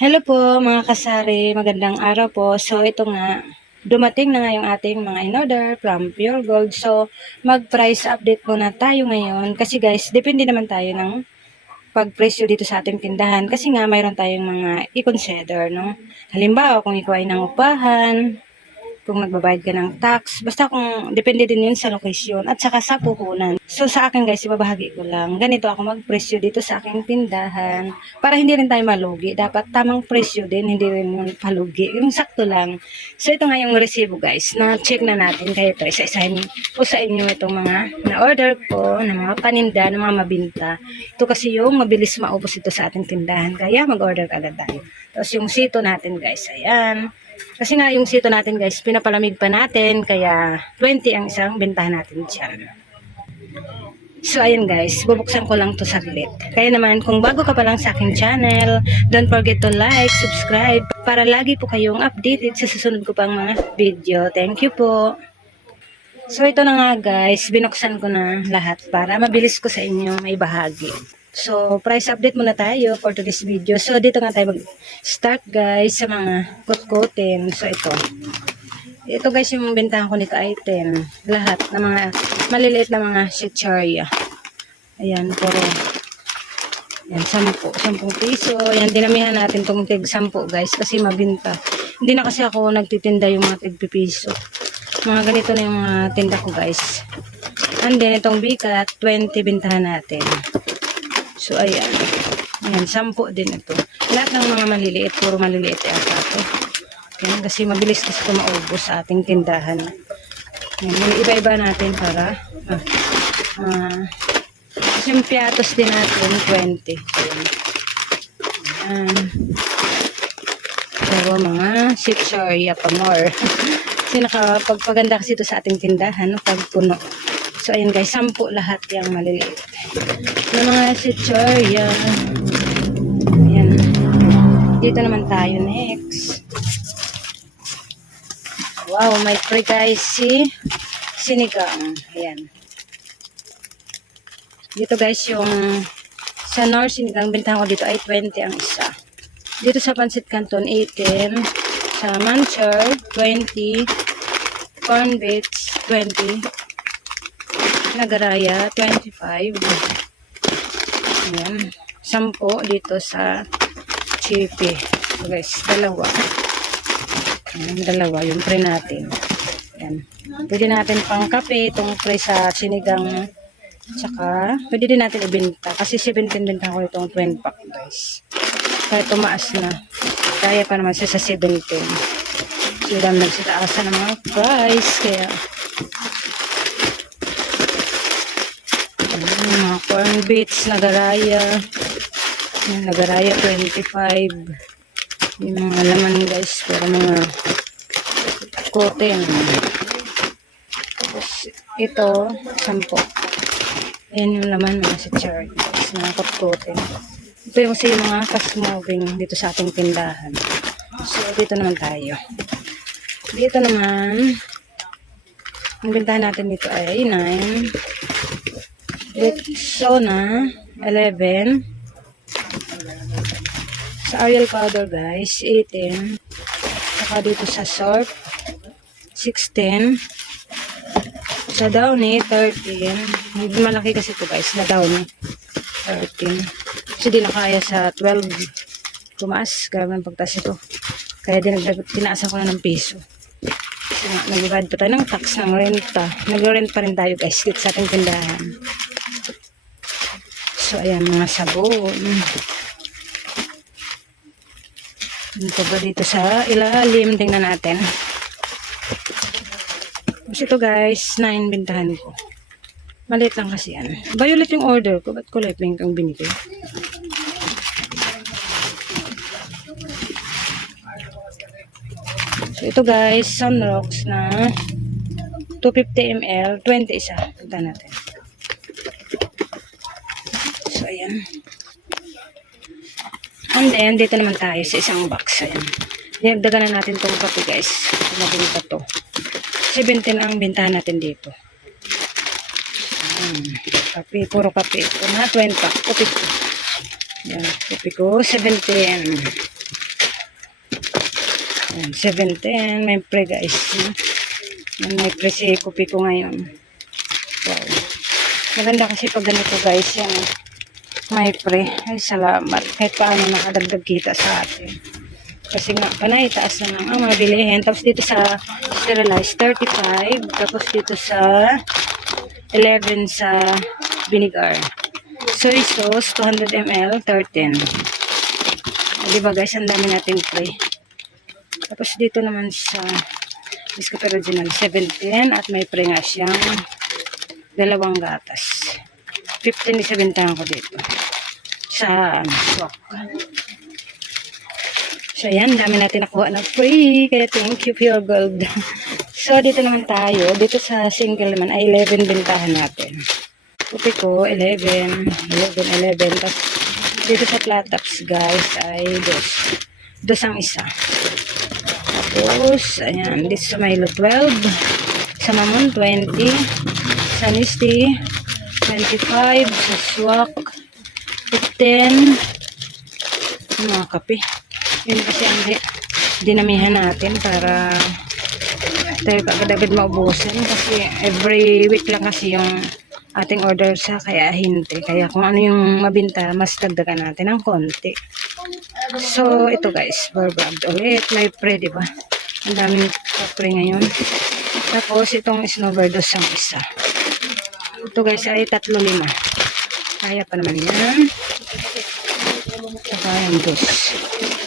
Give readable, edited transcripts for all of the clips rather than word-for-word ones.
Hello po mga kasari, magandang araw po. So ito nga, dumating na nga yung ating mga in-order from Pure Gold. So mag-price update muna tayo ngayon kasi guys, depende naman tayo ng pag-presyo dito sa ating tindahan kasi nga mayroon tayong mga i-consider, no? Halimbawa, kung ikaw ay nangupahan, kung nagbabayad ka ng tax, basta kung depende din yun sa location at saka sa puhunan. So sa akin guys, ibabahagi ko lang. Ganito ako magpresyo dito sa aking tindahan para hindi rin tayo malugi. Dapat tamang presyo din, hindi rin yung palugi. Yung sakto lang. So ito nga yung resibo guys, na-check na natin. Kaya ito, isa-isahin ko sa inyo itong mga na-order ko, ng mga paninda, ng mga mabinta. Ito kasi yung mabilis maubos ito sa ating tindahan. Kaya mag-order agad tayo. Tapos yung sito natin guys, ayan. Kasi nga yung sito natin guys, pinapalamig pa natin, kaya 20 ang isang bentahan natin dyan. So ayun guys, bubuksan ko lang to saglit. Kaya naman kung bago ka pa lang sa aking channel, don't forget to like, subscribe, para lagi po kayong updated sa susunod ko pang mga video. Thank you po. So ito na nga guys, binuksan ko na lahat para mabilis ko sa inyo may bahagi. So, price update muna tayo for today's video. So, dito nga tayo mag-start guys sa mga kutkutin. So, ito. Ito guys yung bentahan ko nito ay 10. Lahat ng mga maliliit na mga chicharia. Ayan, puro. Ayan, 10. 10 piso. Ayan, dinamihan natin itong tig 10 guys kasi mabinta. Hindi na kasi ako nagtitinda yung mga tig piso. Mga ganito na yung mga tinda ko guys. And then, itong bikat, 20 bintahan natin. So, ayan. Ayan, 10 din ito. Lahat ng mga maliliit, puro maliliit yata ito. Ayan, kasi mabilis kasi ito maubos sa ating tindahan. Ayan, iba-iba natin para kasi yung piatos din natin, 20. Ayan. Pero mga chicharia pa more. Kasi nakapagpaganda kasi ito sa ating tindahan, pag puno. So, ayan guys, 10 lahat yung maliliit. Yung mga chicharia. Ayan. Dito naman tayo next. Wow, may free guys si sinigang. Ayan. Dito guys yung sa North sinigang, bentahan ko dito ay 20 ang isa. Dito sa Pancit Canton, 18. Sa Mancher, 20. Corn bits, 20. Nagaraya, 25. Ayan. 10 dito sa Chippy. So guys, dalawa. Ayan, dalawa. Yung pre natin. Ayan. Pwede natin pang kape, itong pre sa sinigang. Tsaka, pwede din natin ibenta. Kasi 17 benta ko itong 20 pack guys. Kaya tumaas na. Kaya pa naman siya sa 17. So, dami nagsitaasan ng mga price. Kaya, mga corn bits, nagaraya. Nagaraya 25. Yung mga laman guys, pero mga cotton. Tapos ito, 10. Ayan yung laman mga chicharia guys, mga cotton. Ito yung kasi yung mga fast moving dito sa ating tindahan. So dito naman tayo. Dito naman, ang bintahan natin dito ay 9. Rexona 11. Sa Ariel powder guys 18. Saka dito sa Surf 16. Sa Downy 13. Hindi malaki kasi ito guys na Downy 13. Kasi di na kaya sa 12 tumaas. Grabe ang pagtaas ito. Kaya tinaasan ko na ng piso. Kasi nag-divide pa tayo ng tax ng renta. Nag-rent pa rin tayo guys dito sa ating tindahan. So, ayan, mga sabon. Ito ba dito sa ilalim? Tingnan natin. Tapos ito guys, 9 bintahan ko. Maliit lang kasi yan. Violet yung order ko. Ba't kulay pink ang binigay? So, ito guys, Sunrocks na 250 ml, 20 isa. Tingnan natin. So, ayan. And then, dito naman tayo sa isang box. Ayan. Dinagdagan na natin itong kape guys. Mabinta to. 17 ang bintahan natin dito. Kape, puro kape. Ito na, 20 pack. Kape ko. Ayan, kape ko, 17. Ayan, 710. May pre guys. Ayan, may pre si Kupi ko ngayon. Wow. Maganda kasi pag ganito guys. Yan. May pre. Ay salamat. Kahit paano nakadagdag kita sa atin. Kasi nga, panay, taas na ng mga bilihin. Tapos dito sa sterilize, 35. Tapos dito sa 11 sa vinegar. Soy sauce, 200 ml, 13. Diba guys, ang dami natin pre. Tapos dito naman sa biscuit original, 17. At may pre nga siyang 2 gatas. 15 isabintahan ko dito. Sa swak. So, ayan, dami natin nakuha na free. Kaya thank you, Pure Gold. So, dito naman tayo. Dito sa single naman ay 11 bintahan natin. Kupi ko, 11. Tapos, dito sa platops, guys, ay 2. 2 ang isa. Tapos, ayan, dito sa Milo 12. Sa Mamon, 20. Sa Nisty, 25. Sa Swak, 15. Mga kape. Yun kasi ang dinamihan natin para tayo kagad-agad maubusan kasi every week lang kasi yung ating order sa kaya hindi. Kaya kung ano yung mabinta, mas dagdagan natin ng konti. So, ito guys, burbrand ulit. May pre, diba? Ang daming pre ngayon. Tapos, itong snowbirdos ang isa. Ito guys ay 3-5. Kaya pa naman yan. Saka yung 2.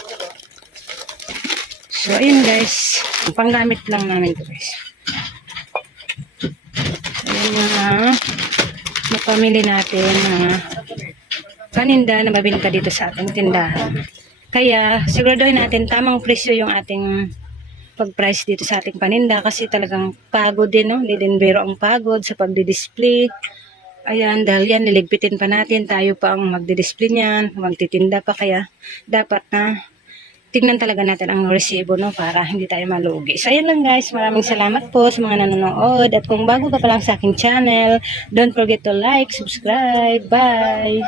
So, ayun guys. Panggamit lang namin ito guys. So, ayun yung mapamili natin na paninda na mabinta dito sa ating tindahan. Kaya, siguraduhin natin tamang presyo yung ating pag-price dito sa ating paninda kasi talagang pagod din, no? Hindi din biro ang pagod sa pagdi-display. Ayan, dahil yan, niligpitin pa natin. Tayo pa ang magdi-display niyan, magtitinda pa. Kaya, dapat na tignan talaga natin ang resibo, no, para hindi tayo malugi. So, ayan lang guys. Maraming salamat po sa mga nanonood. At kung bago ka pa lang sa aking channel, don't forget to like, subscribe. Bye!